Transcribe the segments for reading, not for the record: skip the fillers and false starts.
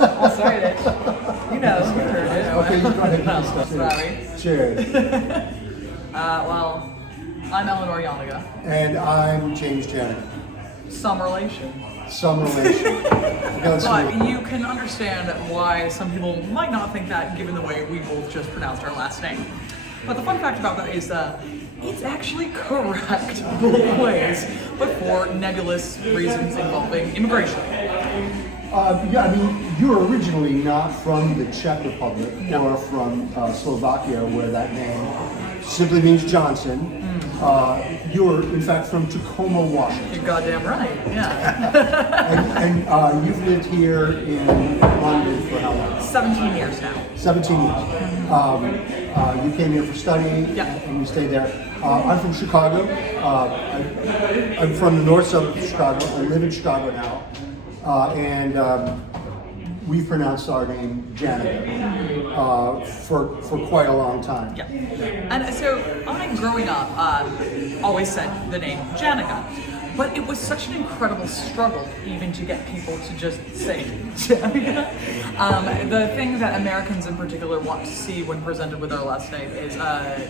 I'll start it. You know, you heard it. Okay, you go ahead and start. Sorry. Cheers. Well, I'm Eleanor Janega. And I'm James Janega. Some relation. Some relation. Okay, let's But see. you can understand why some people might not think that, given the way we both just pronounced our last name. But the fun fact about that is it's actually correct both ways, but for nebulous reasons involving immigration. Yeah, I mean, you're originally not from the Czech Republic or from Slovakia, where that name simply means Johnson. You're, in fact, from Tacoma, Washington. You're goddamn right, yeah. And you've lived here in London for how long? 17 years now. 17 years. You came here for study, Yeah. and you stayed there. I'm from Chicago. I'm from the north side of Chicago. I live in Chicago now. And we've pronounced our name Janega for quite a long time. Yeah. And so I, growing up, always said the name Janega. But it was such an incredible struggle even to get people to just say Janega. The thing that Americans in particular want to see when presented with our last name is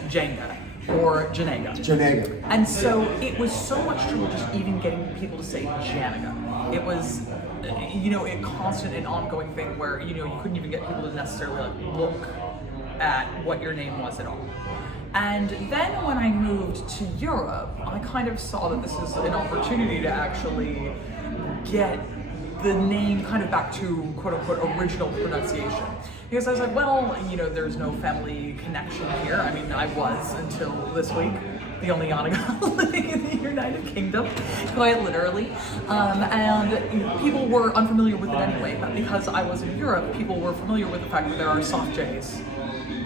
Jenga or Janega. Janega. And so it was so much trouble just even getting people to say Janega. It was, a constant and ongoing thing where, you couldn't even get people to necessarily look at what your name was at all. And then when I moved to Europe, I kind of saw that this is an opportunity to actually get the name kind of back to quote-unquote original pronunciation. Because I was like, well, there's no family connection here. I mean, I was until this week, the only YAN-uh-guh living in the United Kingdom, quite literally. And people were unfamiliar with it anyway, but because I was in Europe, people were familiar with the fact that there are soft J's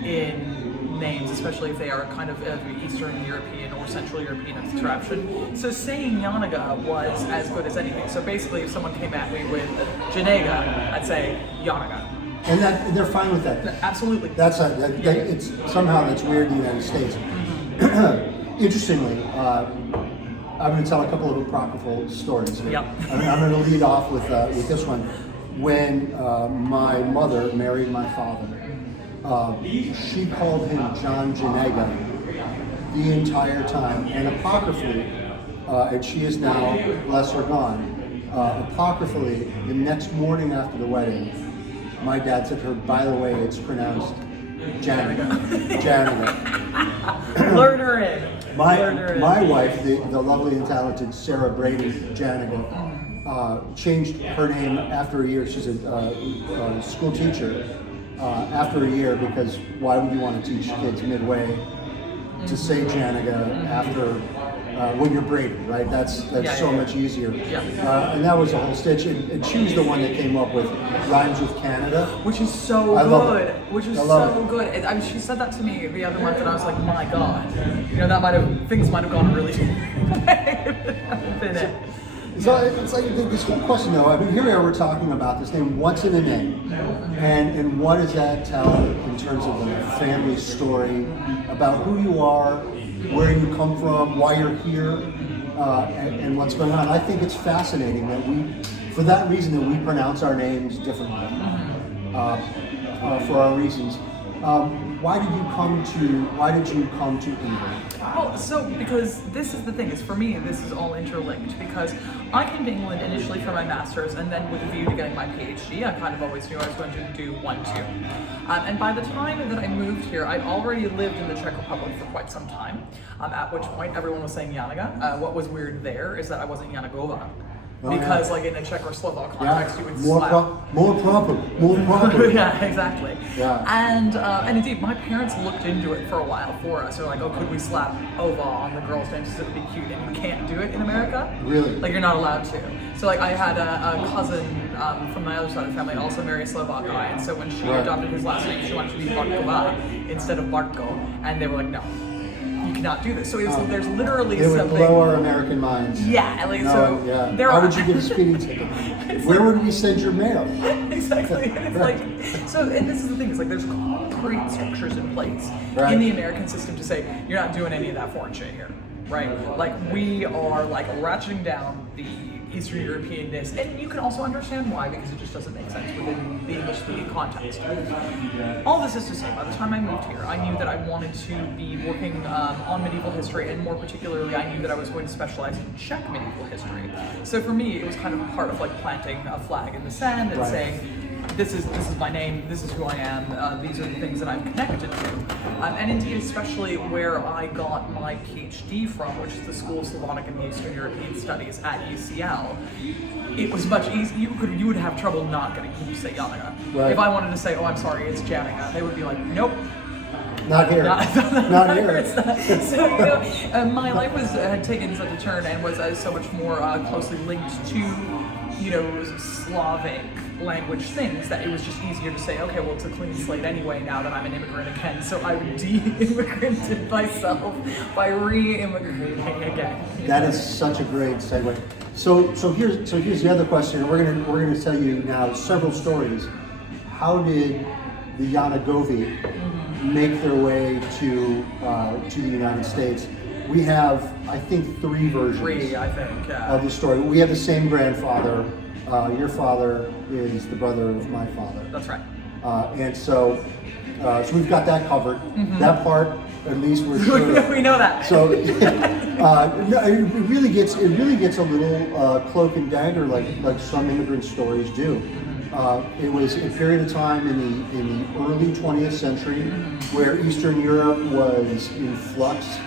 in names, especially if they are kind of Eastern European or Central European extraction. So saying YAN-uh-guh was as good as anything. So basically, if someone came at me with Janega, I'd say YAN-uh-guh. And they're fine with that. Absolutely. It's somehow that's weird in the United States. Interestingly, I'm going to tell a couple of apocryphal stories. Yep. I'm going to lead off with this one. When my mother married my father, she called him John Janega the entire time, and apocryphally, and she is now, bless her, gone. Apocryphally, the next morning after the wedding, my dad said to her, by the way, it's pronounced Janega. Janega. Lured her in. My wife, the lovely and talented Sarah Brady Janega, changed her name after a year. She's a school teacher. After a year, because why would you want to teach kids midway to say Janega after when you're Brady, right? That's much easier. Yeah. And that was a whole stitch. And she was the one that came up with rhymes with Canada, Which is so good. Love it. Which is I love so it. good. I mean, she said that to me the other month, and I was like, my God, things might have gone really been it. So it's like this whole question, though. I mean, here we are. We're talking about this name. What's in a name, and what does that tell in terms of the family story about who you are, where you come from, why you're here, and what's going on? I think it's fascinating that for that reason, that we pronounce our names differently for our reasons. Why did you come to England? Well, because this is the thing, is for me, this is all interlinked, because I came to England initially for my master's, and then with a view to getting my PhD. I kind of always knew I was going to do 1-2. And by the time that I moved here, I'd already lived in the Czech Republic for quite some time, at which point everyone was saying YAN-uh-guh. What was weird there is that I wasn't YAN-uh-guh. Because like in a Czech or Slovak context, you would slap. More proper. Yeah, exactly. Yeah. And indeed, my parents looked into it for a while for us. They're like, oh, could we slap Ova on the girl's name so it would be cute? And you can't do it in America. Really? Like, you're not allowed to. So like, I had a cousin from my other side of the family also marry a Slovak guy, and so when she adopted his last name, she wanted to be Bartkova instead of Bartko, and they were like, no. You cannot do this. So there's literally it would something. blow our American minds. Yeah, like there Why are. would you get a speeding ticket? Where would we send your mail? Exactly. And it's like, and this is the thing, it's like there's concrete structures in place Right. in the American system to say you're not doing any of that foreign shit here, right? Like we are like ratcheting down the Eastern Europeanness, and you can also understand why, because it just doesn't make sense within the English-speaking context. All this is to say, by the time I moved here, I knew that I wanted to be working on medieval history, and more particularly, I knew that I was going to specialize in Czech medieval history. So for me, it was kind of a part of like planting a flag in the sand and saying, this is my name, this is who I am, these are the things that I'm connected to. And indeed, especially where I got my PhD from, which is the School of Slavonic and Eastern European Studies at UCL, it was much easier. You would have trouble not getting people to say Janega. Right. If I wanted to say, oh, I'm sorry, it's Janega, they would be like, nope. Not here. Not here. So, my life had taken such a turn and was so much more closely linked to, Slavic language things that it was just easier to say, okay, well, it's a clean slate anyway now that I'm an immigrant again, so I de-immigrated myself by re-immigrating again. That is such a great segue. So here's the other question. We're gonna tell you now several stories. How did the YAN-uh-guh make their way to the United States? We have, I think, three versions of the story. We have the same grandfather. Your father is the brother of my father. That's right. And so we've got that covered. That part, at least, we're sure. We know that. So it really gets a little cloak and dagger, like some immigrant stories do. It was a period of time in the early 20th century where Eastern Europe was in flux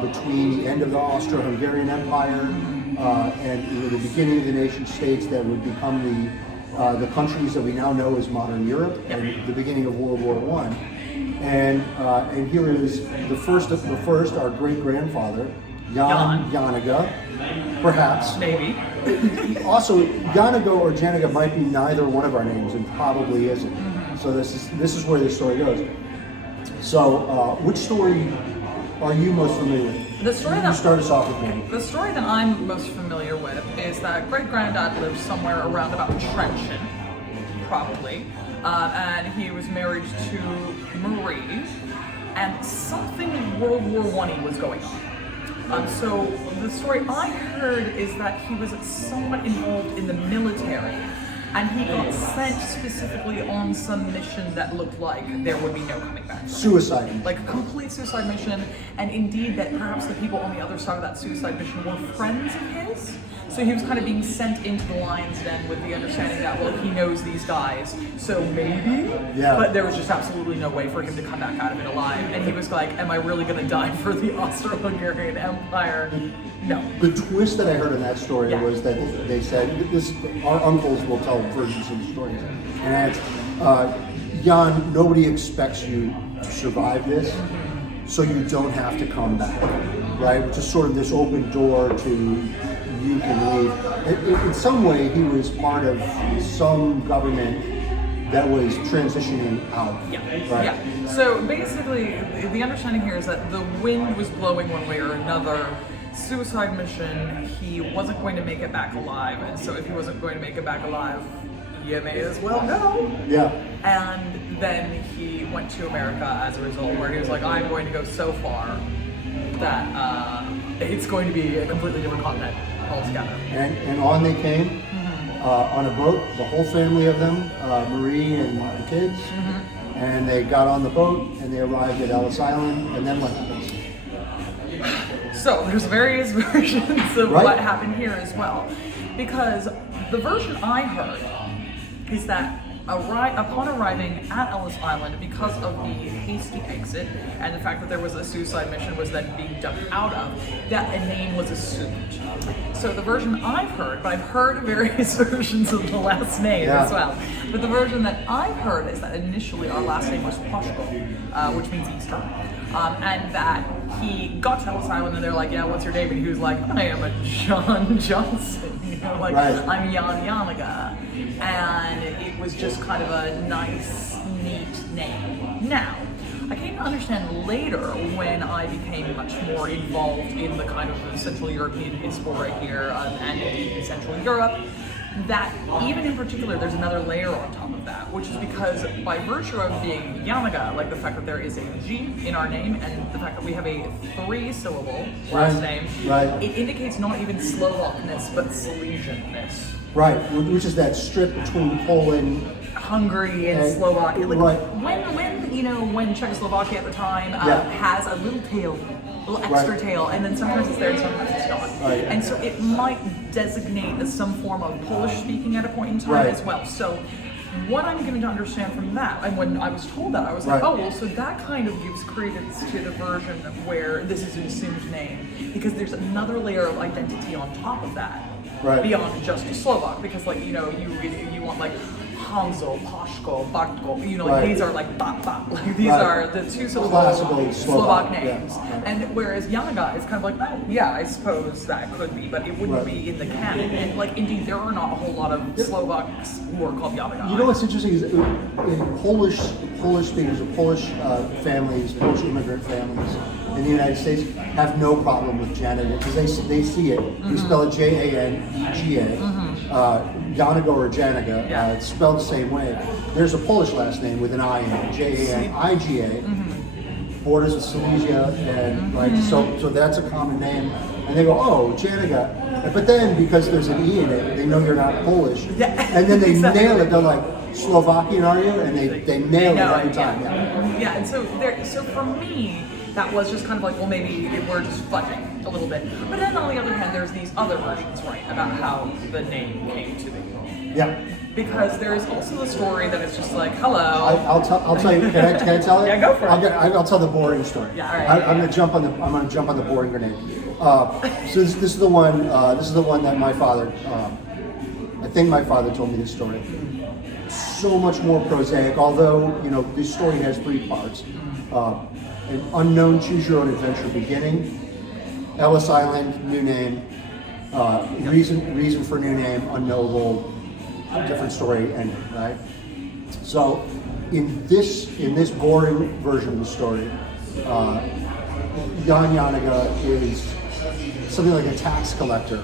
between the end of the Austro-Hungarian Empire and the beginning of the nation states that would become the countries that we now know as modern Europe, and the beginning of World War I. And here is the first, our great-grandfather, YAN-uh-guh, perhaps. Maybe. Also, YAN-uh-guh or Janega might be neither one of our names, and probably isn't. So this is where this story goes. So, which story are you most familiar with? The story you start us off with me. The story that I'm most familiar with is that great-granddad lived somewhere around about Trenton, probably, and he was married to Marie, and something in World War I was going on. So the story I heard is that he was somewhat involved in the military, and he got sent specifically on some mission that looked like there would be no coming back. Suicide. Like a complete suicide mission, and indeed that perhaps the people on the other side of that suicide mission were friends of his. So he was kind of being sent into the lion's den with the understanding that, well, he knows these guys, so maybe? Yeah. But there was just absolutely no way for him to come back out of it alive. And he was like, am I really going to die for the Austro-Hungarian Empire? No. The twist that I heard in that story was that they said, our uncles will tell versions of the stories, and Jan, nobody expects you to survive this, so you don't have to come back, right? Which is sort of this open door to you can leave. In some way, he was part of some government that was transitioning out. Right? Yeah. So basically, the understanding here is that the wind was blowing one way or another. Suicide mission, he wasn't going to make it back alive, and so if he wasn't going to make it back alive, you may as well go. Yeah. And then he went to America as a result, where he was like, I'm going to go so far that it's going to be a completely different continent altogether. And on they came, on a boat, the whole family of them, Marie and the kids, and they got on the boat and they arrived at Ellis Island, and then what happens? So there's various versions of what happened here as well, because the version I heard is that upon arriving at Ellis Island, because of the hasty exit and the fact that there was a suicide mission was then being dumped out of, that a name was assumed. So the version I've heard, but I've heard various versions of the last name as well, but the version that I've heard is that initially our last name was Poshko, which means Easter, and that he got to Ellis Island and they're like, yeah, what's your name? And he was like, I am a John Johnson, I'm Yan-uh-guh, and it was just kind of a nice, neat name. Now, I came to understand later when I became much more involved in the kind of Central European diaspora here and in Central Europe that even in particular, there's another layer on top of that, which is because by virtue of being YAN-uh-guh, like the fact that there is a G in our name and the fact that we have a 3-syllable last name, it indicates not even Slovakness, but Silesianness. Right, which is that strip between Poland, Hungary, and Slovakia. Like right. when Czechoslovakia at the time has a little tail, a little extra tail, and then sometimes it's there and sometimes it's not. Right. And so it might designate as some form of Polish speaking at a point in time as well. So what I'm going to understand from that, and when I was told that, I was like, oh, well, so that kind of gives credence to the version where this is an assumed name, because there's another layer of identity on top of that, beyond just Slovak, because like, you want like Hanzo, Pashko, Bartko, these are like Bap, like these are the 2-syllable Slovak names. And whereas YAN-uh-guh is kind of like, oh, yeah, I suppose that could be, but it wouldn't be in the canon. And like, indeed, there are not a whole lot of Slovaks who are called YAN-uh-guh. You know what's interesting is in Polish speakers, or Polish families, Polish immigrant families in the United States have no problem with Janega because they see it. We spell it Janega. YAN-uh-guh or Janega, it's spelled the same way. There's a Polish last name with an I in it, Janiga, borders with Silesia, and so that's a common name. And they go, oh, Janega. But then because there's an E in it, they know you're not Polish. And then they nail it. They're like, Slovakian are you? And they nail it every time. Yeah, and so for me, that was just kind of like, well, maybe we're just fudging a little bit. But then on the other hand, there's these other versions, about how the name came to be. Yeah. Because there is also the story that is just like, hello. I'll tell you. Can I tell it? Yeah, go for it. I'll tell the boring story. Yeah, all right. I'm gonna jump on the boring grenade. So this is the one. This is the one that my father. I think my father told me this story. So much more prosaic. Although this story has 3 parts. An unknown choose-your-own-adventure beginning, Ellis Island, new name, reason for new name, unknowable, different story ending, right? So in this boring version of the story, YAN-uh-guh is something like a tax collector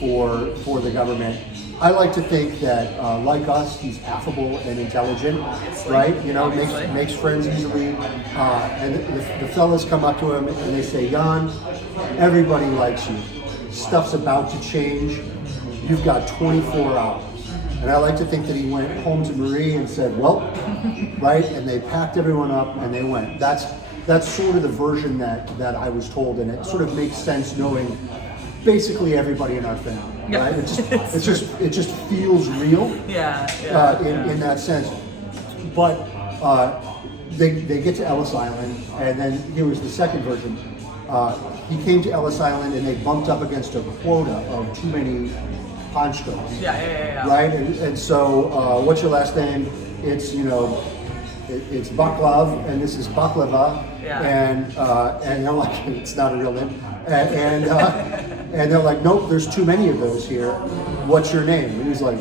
for the government. I like to think that, like us, he's affable and intelligent, right? Makes friends easily. And the fellas come up to him and they say, Jan, everybody likes you. Stuff's about to change. You've got 24 hours. And I like to think that he went home to Marie and said, well, right? And they packed everyone up and they went. That's sort of the version that I was told, and it sort of makes sense knowing basically everybody in our family, right? It just feels real, in that sense. But they get to Ellis Island, and then here was the second version. He came to Ellis Island, and they bumped up against a quota of too many panchkos. Right, and so what's your last name? It's it's Baklav, and this is Baklava, and they're like, it's not a real name, and they're like, nope, there's too many of those here. What's your name? And he's like,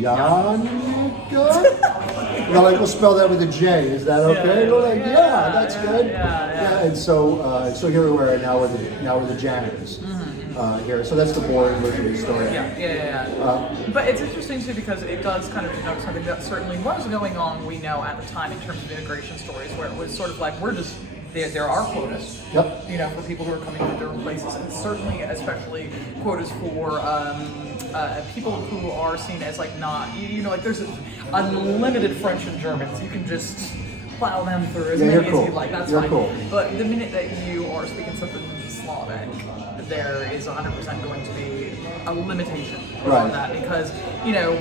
YAN-uh-guh? They're like, we'll spell that with a J. Is that okay? They're like, yeah, that's good. And so here we are now we're the janitors. Here, so that's the boring version of the story. But it's interesting too because it does kind of denote something that certainly was going on. We know at the time in terms of immigration stories, where it was sort of like there are quotas, for people who are coming from different places, and certainly, especially quotas for people who are seen as like not, like there's unlimited French and Germans. You can just plow them through as many as you like. That's fine. Cool. But the minute that you are speaking something Slavic, there is 100% going to be a limitation on that because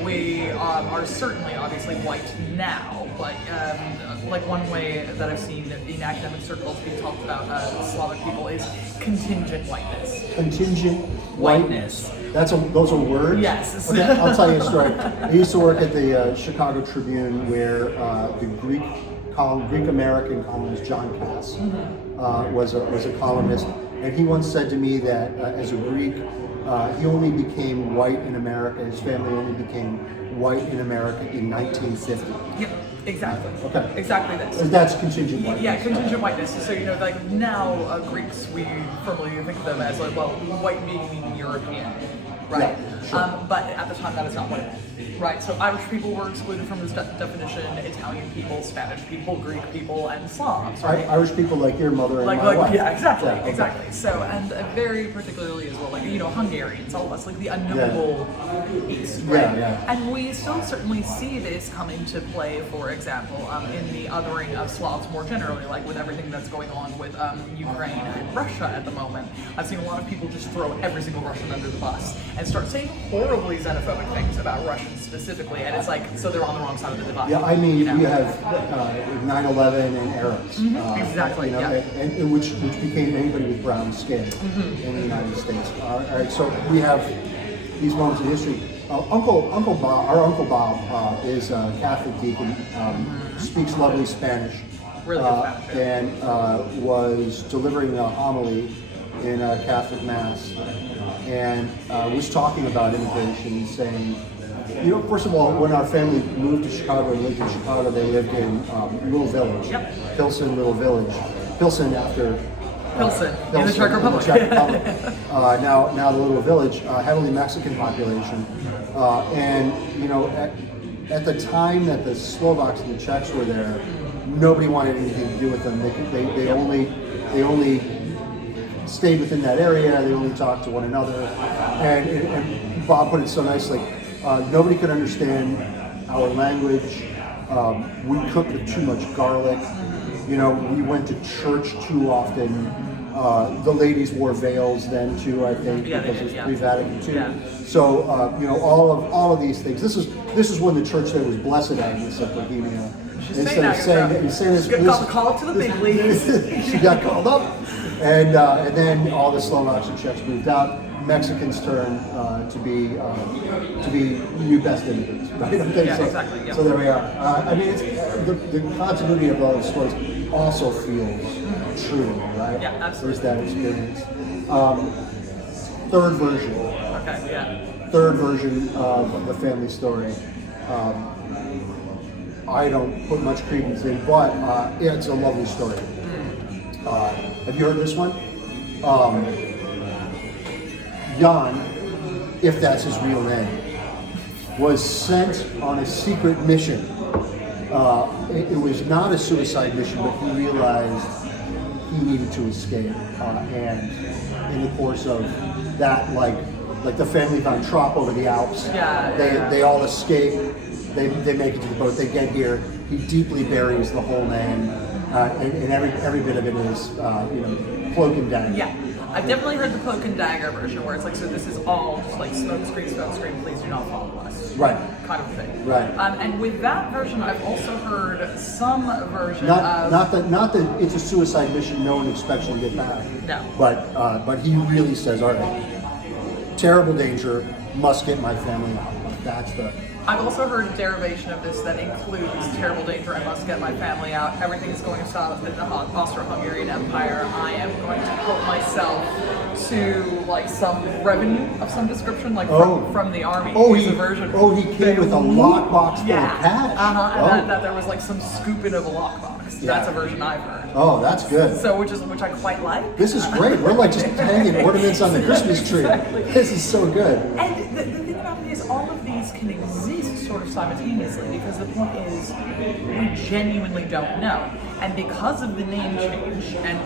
we are certainly obviously white now, but like one way that I've seen in academic circles being talked about Slavic people is contingent whiteness. Contingent whiteness. Those are words? Yes. Okay, I'll tell you a story. I used to work at the Chicago Tribune where the Greek American columnist John Cass was a columnist. And he once said to me that as a Greek, he only became white in America, his family only became white in America in 1950. Yep, exactly. Okay. Exactly this. So that's contingent whiteness. Yeah, contingent whiteness. So, like now Greeks, we firmly think of them as like, well, white being European, right? But at the time, that is not what it meant, right? So Irish people were excluded from this definition. Italian people, Spanish people, Greek people, and Slavs, right? Irish people like your mother and my wife. Yeah, exactly, Yeah, okay. exactly. So, and very particularly as well, like, you know, Hungarians, all of us, like the unknowable East, right? Yeah. And we still certainly see this come into play, for example, in the othering of Slavs more generally, like with everything that's going on with Ukraine and Russia at the moment. I've seen a lot of people just throw every single Russian under the bus and start saying horribly xenophobic things about Russians specifically, and it's like, so they're on the wrong side of the divide. Yeah, I mean, you know? we have 9/11 and Arabs. Exactly, You know, yeah. and which became anybody with brown skin in the United States. All right, so we have these moments in history. Uncle Bob is a Catholic deacon, speaks lovely Spanish, Really good Spanish, yeah. and was delivering a homily in a Catholic mass, and was talking about immigration, saying, you know, first of all, when our family moved to Chicago and lived in Chicago, they lived in Little Village, Pilsen Little Village, Pilsen after Pilsen in the Czech Republic. Now the Little Village, heavily Mexican population, and you know, at the time that the Slovaks and the Czechs were there, nobody wanted anything to do with them. They only stayed within that area. They only talked to one another, and Bob put it so nicely. Nobody could understand our language. We cooked with too much garlic. You know, we went to church too often. The ladies wore veils then too, I think, because it was pre-Vatican II. Yeah. So you know, all of these things. This is when the church there was Blessed Agnes of Bohemia. Call up to the big leagues. She got called up, and then all the Slovaks and Czechs moved out. Mexicans turned to be new best immigrants, right? Okay, Yeah, so, exactly. Yeah. So there we are. I mean, it's, the continuity of all the stories also feels true, right? Yeah, absolutely. There's that experience. Third version. Okay, yeah. Third version of the family story. I don't put much credence in, but it's a lovely story. Have you heard this one? Jan, if that's his real name, was sent on a secret mission. It was not a suicide mission, but he realized he needed to escape. And in the course of that, like the family von Trapp over the Alps, they all escape. They make it to the boat. They get here. He deeply buries the whole name, and every bit of it is, you know, cloak and dagger. Yeah, I've definitely heard the cloak and dagger version, where it's like, so this is all just like smoke screen, please do not follow us. Right. Kind of thing. Right. And with that version, I've also heard some version not that it's a suicide mission. No one expects you to get back. No. But he really says, all right, terrible danger, must get my family out. That's the. I've also heard a derivation of this that includes terrible danger, I must get my family out, everything is going south in the Austro-Hungarian Empire, I am going to help myself to like some revenue of some description, like from the army. He came with a lockbox full of cash. And that there was like some scooping of a lockbox. Yeah. That's a version I've heard. Oh, that's good. So which I quite like. This is great. We're like just hanging ornaments on the Christmas tree. Exactly. This is so good. And the thing about it is all of these can exist sort of simultaneously, because the point is we genuinely don't know. And because of the name change, and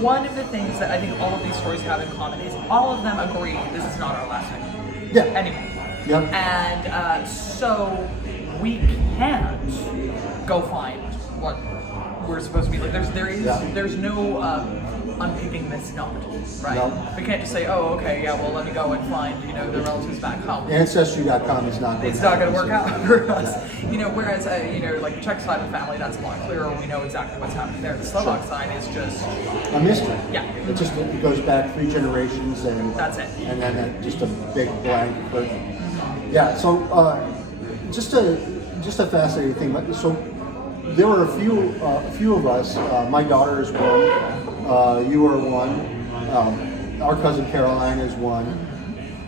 one of the things that I think all of these stories have in common is all of them agree this is not our last name. Yeah. Anymore. Yep. And so we can't go find what we're supposed to be like. There's no unpicking this knot, right? No. We can't just say, oh, okay, yeah, well, let me go and find, you know, the relatives back home. Ancestry.com is not. It's not going to work out for us, you know. Whereas, you know, like the Czech side of the family, that's a lot clearer. We know exactly what's happening there. The Slovak side is just a mystery. Yeah. It goes back 3 generations, and that's it. And then just a big blank curtain. Yeah. So just a fascinating thing. So there were a few of us. My daughter is one. You are one. Our cousin Caroline is one.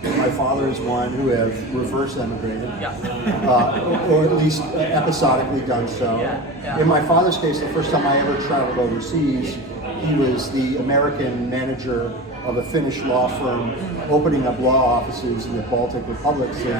My father is one who have reverse emigrated, or at least episodically done so. Yeah. In my father's case, the first time I ever traveled overseas, he was the American manager of a Finnish law firm opening up law offices in the Baltic republics in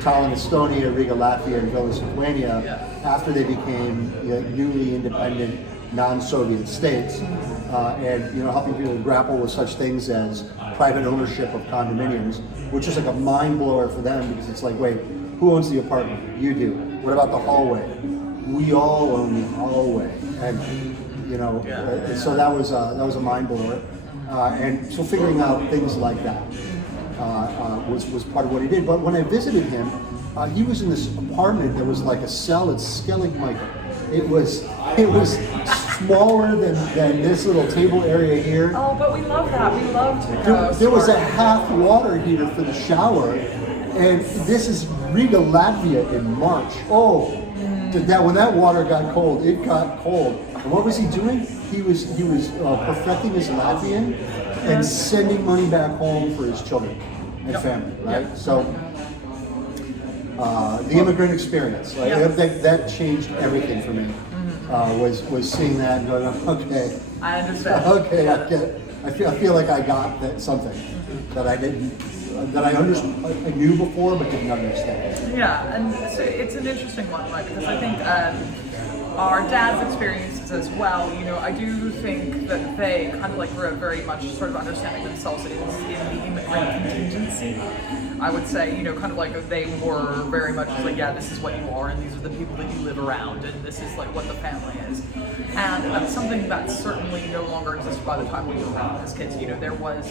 Tallinn, Estonia, Riga, Latvia, and Vilnius, Lithuania, after they became newly independent non-Soviet states, and helping people grapple with such things as private ownership of condominiums, which is like a mind blower for them, because it's like, wait, who owns the apartment? You do. What about the hallway? We all own the hallway, and so that was a mind blower, and so figuring out things like that was part of what he did. But when I visited him, he was in this apartment that was like a cell at Skellig Michael. It was smaller than this little table area here. Oh, but we love that. We love to there was a half water heater for the shower, and this is Riga, Latvia in March. Oh, when that water got cold, it got cold. And what was he doing? He was perfecting his Latvian and sending money back home for his children and family, right? So the immigrant experience, that changed everything for me. Was seeing that and going, okay, I understand. Okay, I get it. I feel like I got something that I didn't, that I understood, I knew before but didn't understand. Yeah, and so it's an interesting one, right? Because I think our dad's experiences as well, I do think that they kind of like were very much sort of understanding themselves in the immigrant contingency. I would say, kind of like they were very much like, yeah, this is what you are, and these are the people that you live around, and this is like what the family is. And that's something that certainly no longer exists by the time we were around as kids. There was,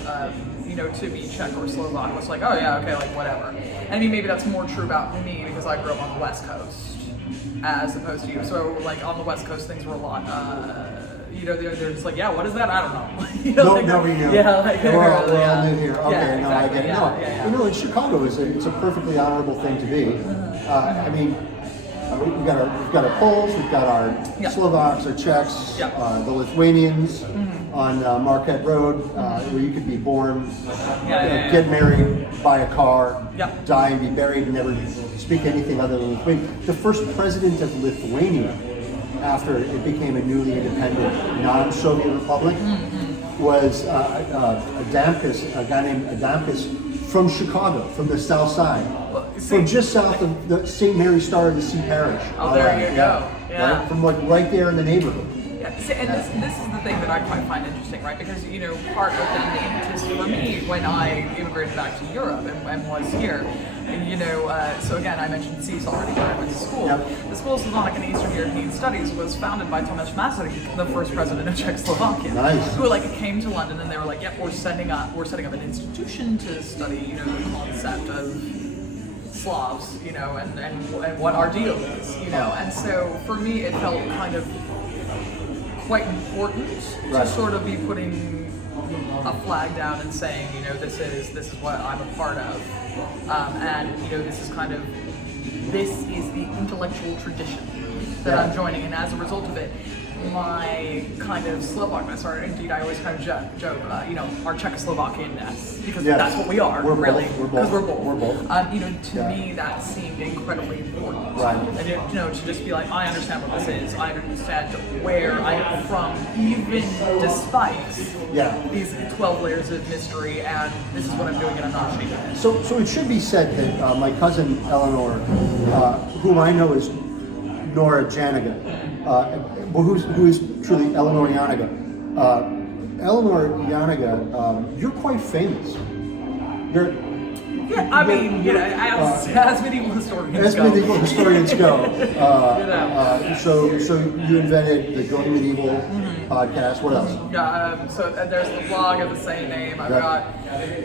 to be Czech or Slovak was like, oh yeah, okay, like whatever. And I mean, maybe that's more true about me because I grew up on the West Coast as opposed to you. So like on the West Coast, things were a lot, they're just like, yeah, what is that? I don't know. Nobody knew. Yeah, like, we're all new here. Okay, yeah, no, exactly. I get it. In Chicago, it's a perfectly honorable thing to be. I mean, we've got our Poles, we've got our Slovaks, our Czechs, the Lithuanians on Marquette Road, where you could be born, get married, buy a car, die and be buried and never speak anything other than Lithuanian. The first president of Lithuania, after it became a newly independent non-Soviet republic, was a guy named Adamkus from Chicago, from the South Side, from just south of the St. Mary's Star of the Sea Parish. Oh, there you go. Yeah. Right? From like right there in the neighborhood. Yeah. See, and this is the thing that I quite find interesting, right? Because part of the impetus for me when I immigrated back to Europe and was here. So again, I mentioned CEAS already, where I went to school. The School of Slavonic and Eastern European Studies was founded by Tomáš Masaryk, the first president of Czechoslovakia, who came to London and they were like, yep, we're setting up an institution to study, the concept of Slavs, and what our deal is, And so for me, it felt kind of quite important to sort of be putting a flag down and saying, this is what I'm a part of, and this is the intellectual tradition that I'm joining, and as a result of it, my kind of Slovakianness, or indeed I always kind of joke, our Czechoslovakianness, because that's what we are, really, because we're both. To me that seemed incredibly important. Right. And to just be like, I understand what this is, I understand where I am from, even despite these 12 layers of mystery, and this is what I'm doing and I'm not ashamed of it. So it should be said that my cousin Eleanor, whom I know as Nora Janega, who is truly Eleanor Janega. Eleanor Janega, you're quite famous. As medieval historians go. As medieval historians go. So you invented the Going Medieval podcast. What else? So there's the blog of the same name. I've got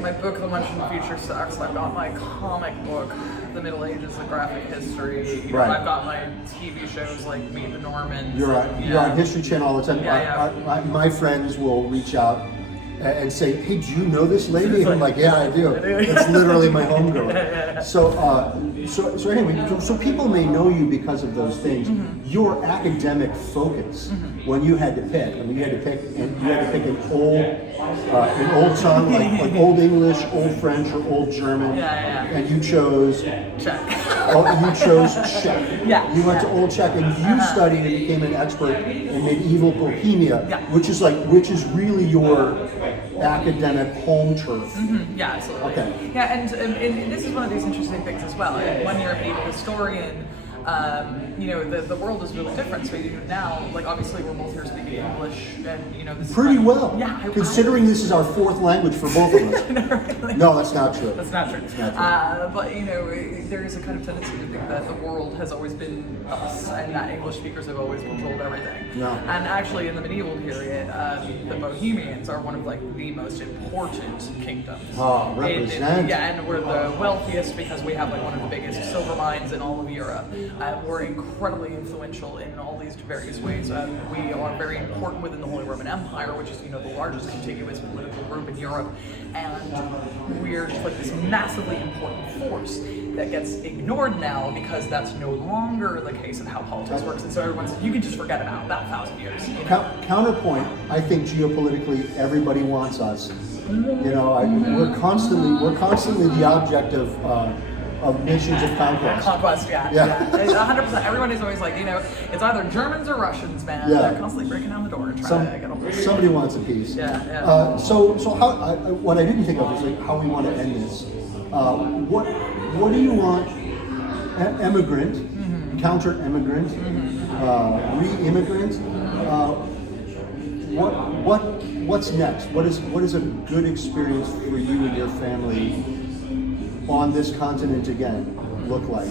my book, The Munch in the Future Sucks. I've got my comic book, The Middle Ages, The Graphic History. I've got my TV shows like Meet the Normans. You're on History Channel all the time. My friends will reach out and say, hey, do you know this lady? And I'm like, yeah, I do. It's literally my homegirl. So anyway, so people may know you because of those things. Your academic focus, when you had to pick, an old tongue, like Old English, Old French, or Old German, and you chose Czech. You chose Czech. Yeah. You went to Old Czech, and you studied and became an expert in medieval Bohemia, which is really your academic home turf. Yeah, absolutely. Okay. Yeah, and this is one of these interesting things as well. When you're a medieval historian, the world is really different. So now, like obviously, we're both here speaking English, and this Pretty is well. Yeah, considering this is our fourth language for both of us. No, that's not true. That's not true. That's not true. But there is a kind of tendency to think that the world has always been us, and that English speakers have always controlled everything. No. And actually, in the medieval period, the Bohemians are one of like the most important kingdoms. Represent. And we're the wealthiest because we have like one of the biggest silver mines in all of Europe. We're incredibly influential in all these various ways. We are very important within the Holy Roman Empire, which is the largest contiguous political group in Europe, and we're just like this massively important force that gets ignored now because that's no longer the case of how politics works. And so you can just forget about that 1,000 years. Counterpoint, I think geopolitically everybody wants us. We're constantly the object of nations of conquest. Conquest, yeah. 100%. Everybody's always like, it's either Germans or Russians, man. Yeah. They're constantly breaking down the door and trying to get over. Somebody wants a piece. Yeah. So how? What I didn't think of is like how we want to end this. What do you want? Emigrant, counter-immigrant, re-immigrant. What's next? What is a good experience for you and your family on this continent again look like?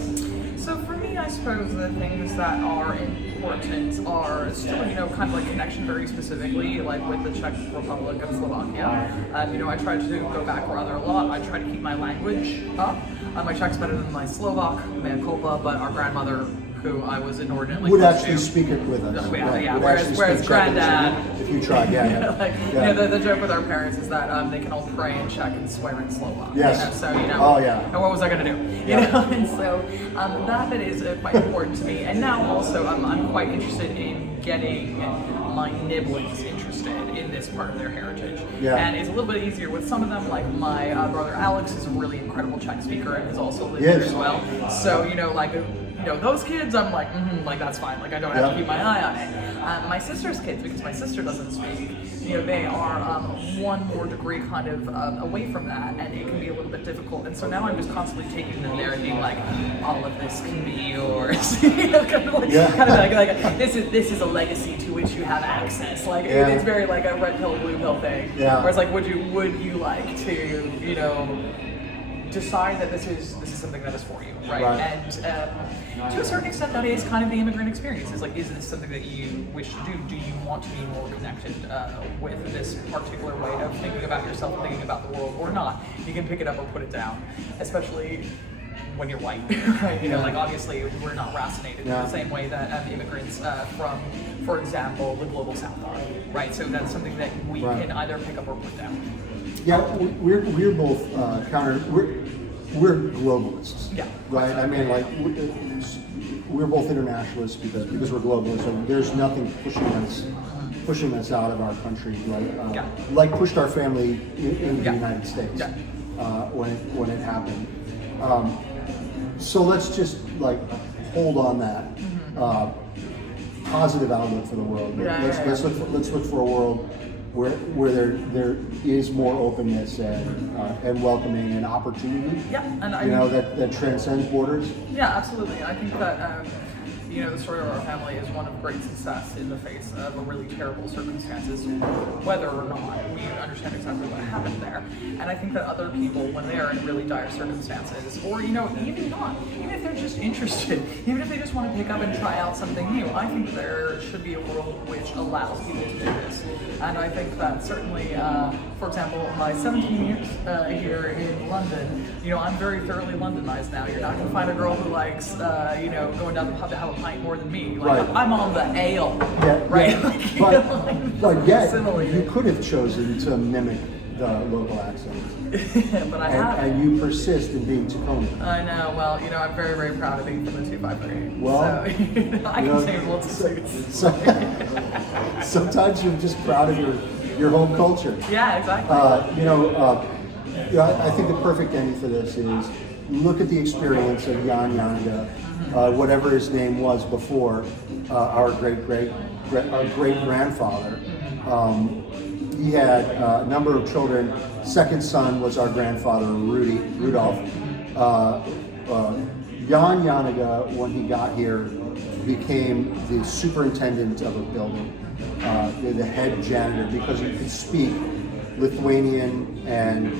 So for me, I suppose the things that are important are still, kind of like connection very specifically, like with the Czech Republic and Slovakia. I try to go back rather a lot. I try to keep my language up. My Czech's better than my Slovak, mea culpa, but our grandmother, who I was inordinately would close actually to, speak it with us. Yeah. Whereas granddad, if you tried, the joke with our parents is that they can all pray in Czech and swear in Slovak. Yes. So Oh yeah. and what was I going to do? And so that bit is quite important to me. And now also I'm quite interested in getting my nibblings interested in this part of their heritage. Yeah. And it's a little bit easier with some of them. Like my brother Alex is a really incredible Czech speaker and has also lived here as well. So those kids, I'm like, that's fine. Like I don't have to keep my eye on it. My sister's kids, because my sister doesn't speak, they are one more degree kind of away from that, and it can be a little bit difficult. And so now I'm just constantly taking them there and being like, all of this can be yours. kind of like this is a legacy to which you have access. Like it's very like a red pill, blue pill thing. Yeah. Whereas like, would you like to decide that this is something that is for you, right? And to a certain extent, that is kind of the immigrant experience. It's like, is this something that you wish to do? Do you want to be more connected with this particular way of thinking about yourself and thinking about the world, or not? You can pick it up or put it down, especially when you're white, right? Like obviously we're not racinated in the same way that immigrants from, for example, the global south are, right? So that's something that we can either pick up or put down. Yeah, we're both we're globalists. Yeah. Right. I mean, like we're both internationalists because we're globalists. And there's nothing pushing us out of our country like pushed our family in the United States when it happened. So let's just like hold on that positive outlook for the world. Let's look for a world where there is more openness and welcoming and opportunity. Yeah, and that transcends borders. Yeah, absolutely. I think that the story of our family is one of great success in the face of a really terrible circumstances, whether or not we understand exactly what happened there. And I think that other people, when they are in really dire circumstances, or even if they're just interested, even if they just want to pick up and try out something new, I think there should be a world which allows people to do this. And I think that certainly, for example, my 17 years here in London, I'm very thoroughly Londonized now. You're not going to find a girl who likes, going down the pub to have a pint more than me. Like, I'm on the ale, right? Yeah. You could have chosen to mimic the local accent. But I haven't. And you persist in being Tacoma. I know. Well, I'm very, very proud of being from the 253. Well, so, I can say lots of suits. Sometimes you're just proud of your home culture. Yeah, exactly. I think the perfect ending for this is look at the experience of YAN-uh-guh, whatever his name was before our great grandfather. he had a number of children. Second son was our grandfather, Rudolph. YAN-uh-guh, when he got here, became the superintendent of a building, the head janitor, because he could speak Lithuanian and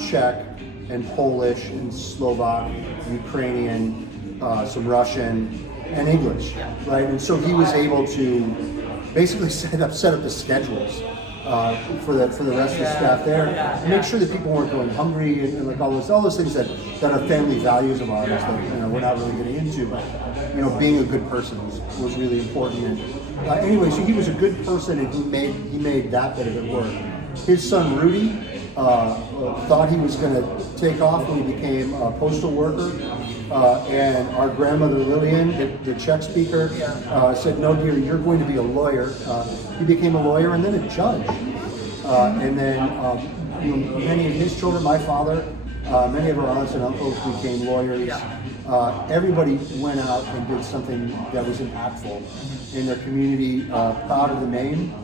Czech and Polish and Slovak, Ukrainian, some Russian, and English, right? And so he was able to basically set up the schedules for the rest of the staff there, and make sure that people weren't going hungry and like all those things that are family values of ours that we're not really getting into. But being a good person was really important. And anyway, so he was a good person, and he made that bit of it work. His son Rudy thought he was going to take off when he became a postal worker. And our grandmother Lillian, the Czech speaker, said, "No, dear, you're going to be a lawyer." He became a lawyer and then a judge. And then many of his children, my father, many of our aunts and uncles became lawyers. Everybody went out and did something that was impactful in their community, proud of the name,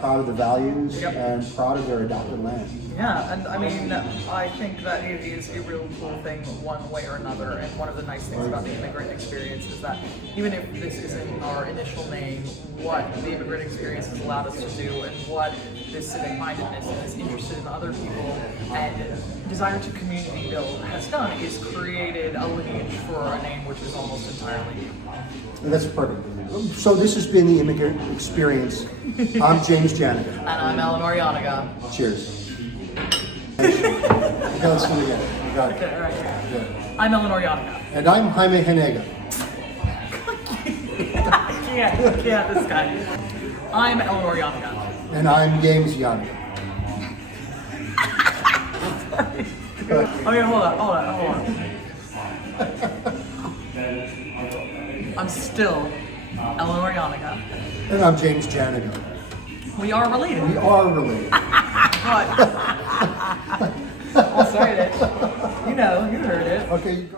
proud of the values, and proud of their adopted land. Yeah, and I mean, I think that it is a real cool thing one way or another, and one of the nice things about the immigrant experience is that even if this isn't our initial name, what the immigrant experience has allowed us to do, and what this civic-mindedness and this interest in other people and desire to community build has done is created a lineage for a name which is almost entirely new. That's perfect. So this has been the immigrant experience. I'm James Janega. And I'm Eleanor Janega. Cheers. Okay, let's do it again. You got it. Okay, all right. Yeah. I'm Eleanor Janega. And I'm Jaime Janega. I can't, this guy. I'm Eleanor Janega. And I'm James Janega. Okay, hold on. I'm still Eleanor Janega. And I'm James Janega. We are related. We are related. But I'll say it. You heard it. Okay, you got it.